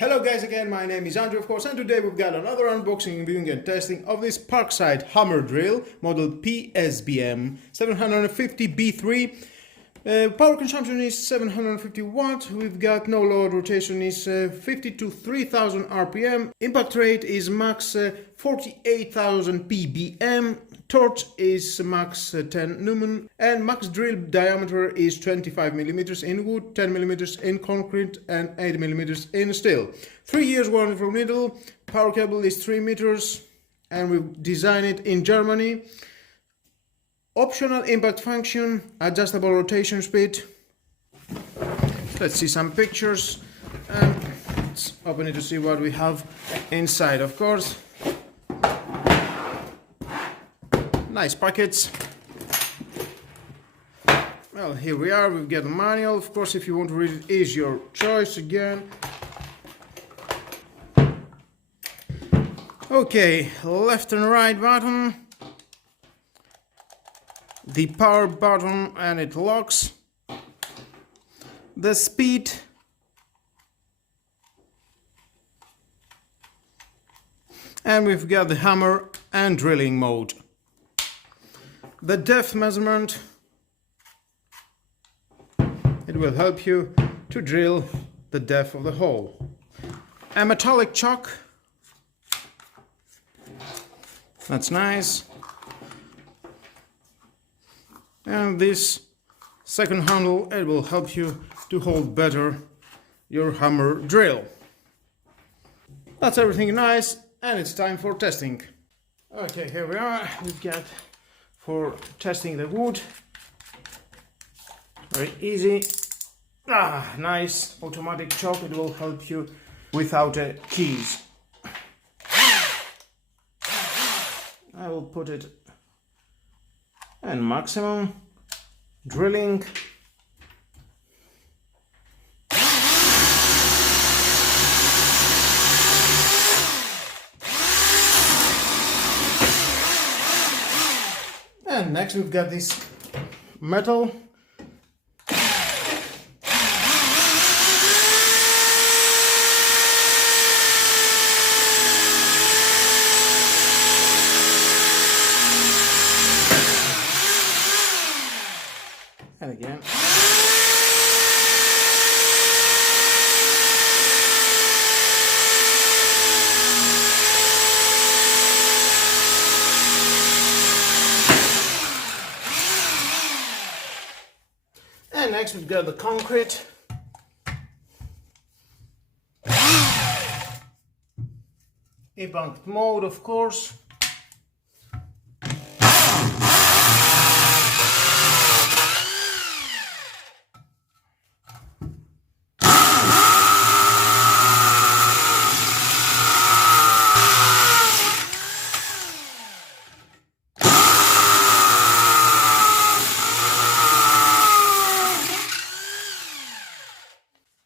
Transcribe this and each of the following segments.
Hello guys again, my name is Andrew of course, and today we've got another unboxing, viewing and testing of this Parkside hammer drill model PSBM 750B3. Power consumption is 750 watts, we've got no load, rotation is 50 to 3000 RPM, impact rate is max 48,000 PBM, torch is max 10 Newman, and max drill diameter is 25 millimeters in wood, 10 millimeters in concrete, and 8 millimeters in steel. 3 years warranty from needle. Power cable is 3 meters, and we've designed it in Germany. Optional impact function, adjustable rotation speed. Let's see some pictures, and let's open it to see what we have inside. Of course, nice packets. Well, here we are. We've got the manual. Of course, if you want to read it, is your choice again. Okay, left and right button, the power button, and it locks. The speed, and we've got the hammer and drilling mode. The depth measurement, it will help you to drill the depth of the hole. A metallic chock, that's nice. And this second handle, it will help you to hold better your hammer drill. That's everything nice, and it's time for testing. Okay, here we are. We've got for testing the wood. Very easy. Nice automatic choke. It will help you without a keys. I will put it and maximum drilling. And next we've got this metal. And again. And next we've got the concrete. Impact mode, of course.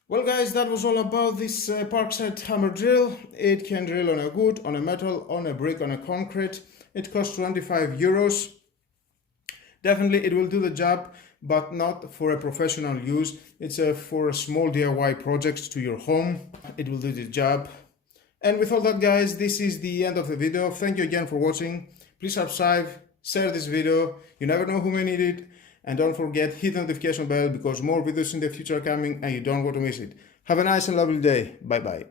Well guys, that was all about this Parkside hammer drill. It can drill on a wood, on a metal, on a brick, on a concrete. It costs 25 euros. Definitely it will do the job, but not for a professional use. It's for a small DIY projects to your home. It will do the job. And with all that guys, this is the end of the video. Thank you again for watching. Please subscribe, share this video. You never know who may need it. And don't forget, hit the notification bell because more videos in the future are coming and you don't want to miss it. Have a nice and lovely day. Bye bye.